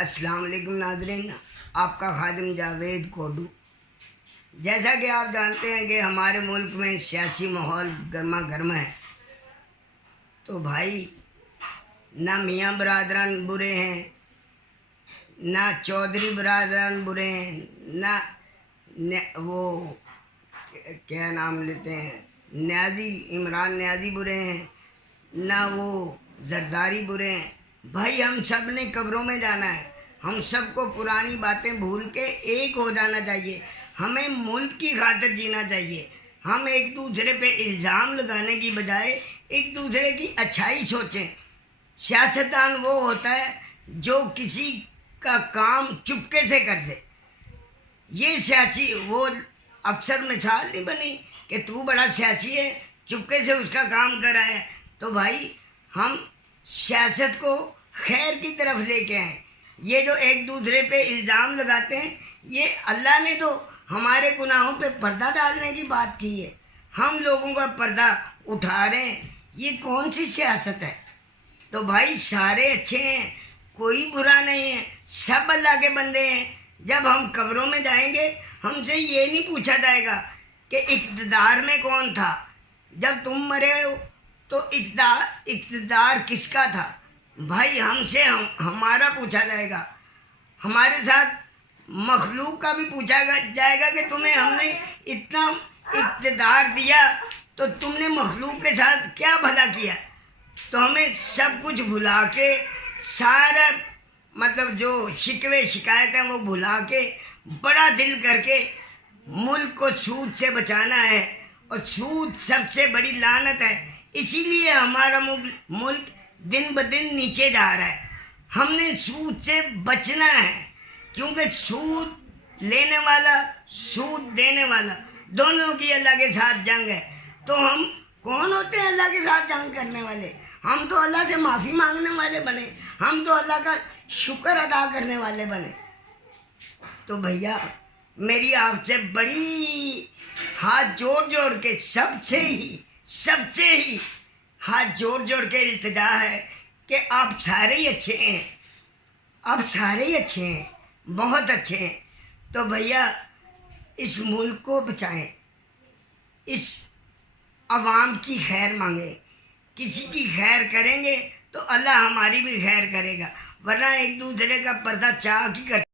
السلام علیکم ناظرین، آپ کا خادم جاوید کوڈو۔ جیسا کہ آپ جانتے ہیں کہ ہمارے ملک میں سیاسی ماحول گرما گرم ہے، تو بھائی نہ میاں برادران برے ہیں، نہ چودھری برادران برے ہیں، نہ وہ کیا نام لیتے ہیں نیازی عمران نیازی برے ہیں، نہ وہ زرداری برے ہیں۔ بھائی ہم سب نے قبروں میں جانا ہے، ہم سب کو پرانی باتیں بھول کے ایک ہو جانا چاہیے، ہمیں ملک کی خاطر جینا چاہیے۔ ہم ایک دوسرے پہ الزام لگانے کی بجائے ایک دوسرے کی اچھائی سوچیں۔ سیاستدان وہ ہوتا ہے جو کسی کا کام چپکے سے کر دے۔ یہ سیاسی وہ اکثر مثال نہیں بنی کہ تو بڑا سیاسی ہے، چپکے سے اس کا کام کرا ہے۔ تو بھائی ہم سیاست کو خیر کی طرف لے کے آئیں۔ یہ جو ایک دوسرے پہ الزام لگاتے ہیں، یہ اللہ نے تو ہمارے گناہوں پہ پردہ ڈالنے کی بات کی ہے، ہم لوگوں کا پردہ اٹھا رہے ہیں۔ یہ کون سی سیاست ہے؟ تو بھائی سارے اچھے ہیں، کوئی برا نہیں ہے، سب اللہ کے بندے ہیں۔ جب ہم قبروں میں جائیں گے ہم سے یہ نہیں پوچھا جائے گا کہ اقتدار میں کون تھا، جب تم مرے ہو تو اقتدار کس کا تھا؟ بھائی ہم سے ہمارا پوچھا جائے گا، ہمارے ساتھ مخلوق کا بھی پوچھا جائے گا کہ تمہیں ہم نے اتنا اقتدار دیا تو تم نے مخلوق کے ساتھ کیا بھلا کیا؟ تو ہمیں سب کچھ بھلا کے، سارا جو شکوے شکایت ہیں وہ بھلا کے، بڑا دل کر کے ملک کو سود سے بچانا ہے، اور سود سب سے بڑی لعنت ہے۔ اسی لیے ہمارا ملک دن بدن نیچے جا رہا ہے۔ ہم نے سود سے بچنا ہے، کیونکہ سود لینے والا سود دینے والا دونوں کی اللہ کے ساتھ جنگ ہے۔ تو ہم کون ہوتے ہیں اللہ کے ساتھ جنگ کرنے والے؟ ہم تو اللہ سے معافی مانگنے والے بنے، ہم تو اللہ کا شکر ادا کرنے والے بنے۔ تو بھیا میری آپ سے بڑی ہاتھ جوڑ کے سب سے ہی ہاتھ جوڑ کے التجا ہے کہ آپ سارے ہی اچھے ہیں، آپ سارے ہی اچھے ہیں، بہت اچھے ہیں۔ تو بھیا اس ملک کو بچائیں، اس عوام کی خیر مانگیں۔ کسی کی خیر کریں گے تو اللہ ہماری بھی خیر کرے گا، ورنہ ایک دوسرے کا پردہ چاک ہی کرتے